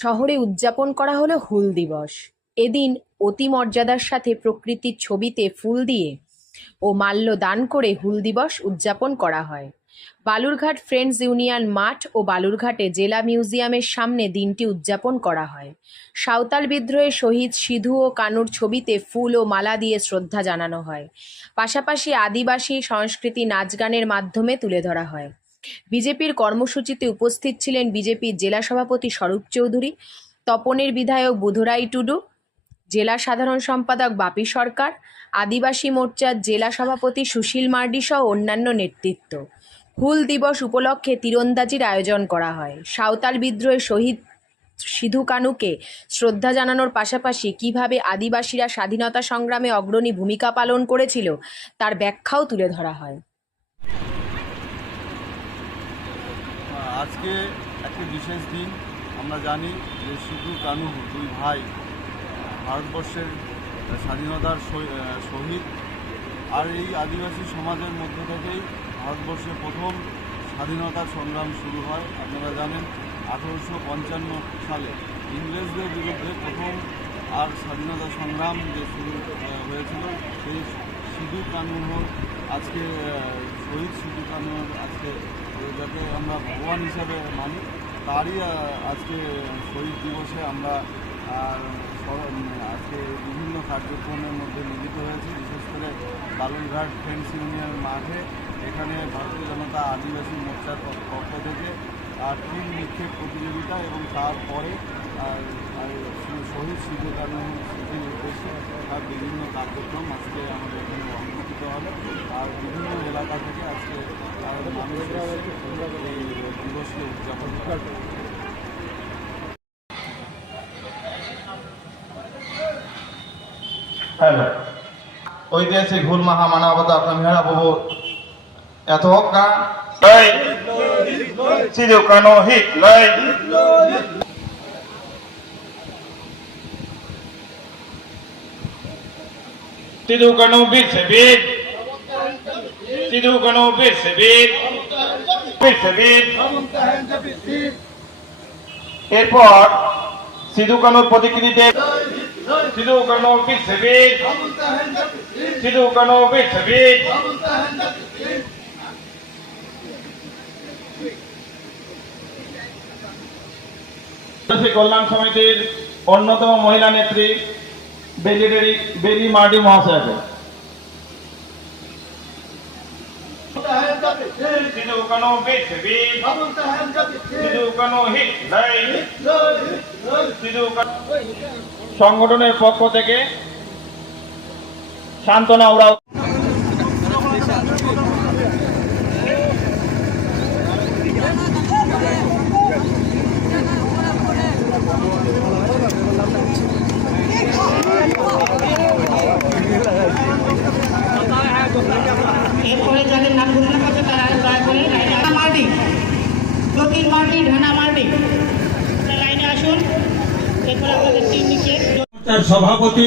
শহরে উদযাপন করা হলো হুল দিবস। এদিন অতি মর্যাদার সাথে প্রকৃতির ছবিতে ফুল দিয়ে ও মাল্য দান করে হুল দিবস উদযাপন করা হয়। বালুরঘাট ফ্রেন্ডস ইউনিয়ন মাঠ ও বালুরঘাটে জেলা মিউজিয়ামের সামনে দিনটি উদযাপন করা হয়। সাঁওতাল বিদ্রোহে শহীদ সিধু ও কানুর ছবিতে ফুল ও মালা দিয়ে শ্রদ্ধা জানানো হয়। পাশাপাশি আদিবাসী সংস্কৃতি নাচ গানের মাধ্যমে তুলে ধরা হয়। বিজেপির কর্মসূচিতে উপস্থিত ছিলেন বিজেপির জেলা সভাপতি স্বরূপ চৌধুরী, তপনের বিধায়ক বুধরাই টুডু, জেলা সাধারণ সম্পাদক বাপি সরকার, আদিবাসী মোর্চার জেলা সভাপতি সুশীল মার্ডি সহ অন্যান্য নেতৃত্ব। হুল দিবস উপলক্ষে তীরন্দাজির আয়োজন করা হয়। সাঁওতাল বিদ্রোহে শহীদ সিধু কানুকে শ্রদ্ধা জানানোর পাশাপাশি কীভাবে আদিবাসীরা স্বাধীনতা সংগ্রামে অগ্রণী ভূমিকা পালন করেছিল তার ব্যাখ্যাও তুলে ধরা হয়। আজকে একটি বিশেষ দিন। আমরা জানি যে সিধু কানু, দুই ভাই, ভারতবর্ষের স্বাধীনতার শহীদ। আর এই আদিবাসী সমাজের মধ্য থেকেই ভারতবর্ষে প্রথম স্বাধীনতার সংগ্রাম শুরু হয়। আপনারা জানেন, আঠেরোশো পঞ্চান্ন সালে ইংরেজদের বিরুদ্ধে প্রথম আর স্বাধীনতা সংগ্রাম যে শুরু হয়েছিল, সেই সিধু কানুর আজকে শহীদ সিধু কানুর আজকে যাকে আমরা ভগবান হিসাবে মানি, তারই আজকে শহীদ দিবসে আমরা সব- আজকে বিভিন্ন কার্যক্রমের মধ্যে মিলিত হয়েছি, বিশেষ করে বালুরঘাট ফ্রেন্ডস ইউনিয়ন মাঠে। এখানে ভারতীয় জনতা আদিবাসী মোর্চার পক্ষ থেকে আর তিন নিক্ষেপ প্রতিযোগিতা এবং তারপরে শহীদ- কানু স্মৃতির উদ্দেশ্যে আর বিভিন্ন কার্যক্রম আজকে আমাদের এখানে অনুষ্ঠিত হবে আর বিভিন্ন এলাকা থেকে আজকে আর মানুষ এসে এই দিবসকে উদযাপন করে হ্যালো ঐতিহাসিক হুল মাহা মানবতা মেহরা বাবু এত হোক গান lei Sido Kano hit lei Sido Kano bit sebit bit sebit এরপর সিধু কানুর প্রতিকৃতিতে সিধু কানু বিট সেবিট সিধু কানু বিট কল্যাণ সমিতির অন্যতম মহিলা নেত্রী বেলি বেলি মার্ডি মহাশয়কে। সিধু কানো বিট বিট হিট লাই সংগঠনের পক্ষ থেকে সান্ত্বনা ওরাও এরপরে যাদের নাম ঘোষণা করছে তারা দয়া করে আসুন। মার্ডি মার্ডি ঢানা মার্ডি লাইনে আসুন। এরপরে তার সভাপতি,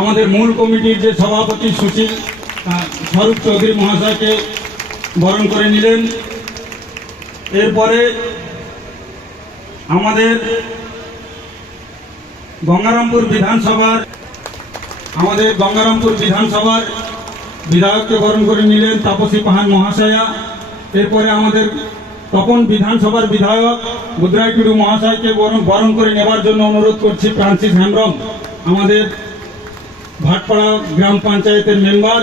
আমাদের মূল কমিটির যে সভাপতি সুশীল স্বরূপ চৌধুরী মহাশয়কে বরণ করে নিলেন। এরপরে আমাদের গঙ্গারামপুর বিধানসভার, আমাদের গঙ্গারামপুর বিধানসভার বিধায়ককে বরণ করে নিলেন তাপসী পাহান মহাশয়া। এরপরে আমাদের তখন বিধানসভার বিধায়ক বুদ্রাই টুডু মহাশয়কে বরণ বরণ করে নেবার জন্য অনুরোধ করছি ফ্রান্সিস হেমব্রম, আমাদের ভাটপাড়া গ্রাম পঞ্চায়েতের মেম্বার।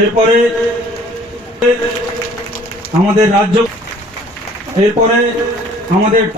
এরপরে আমাদের রাজ্য এরপরে আমাদের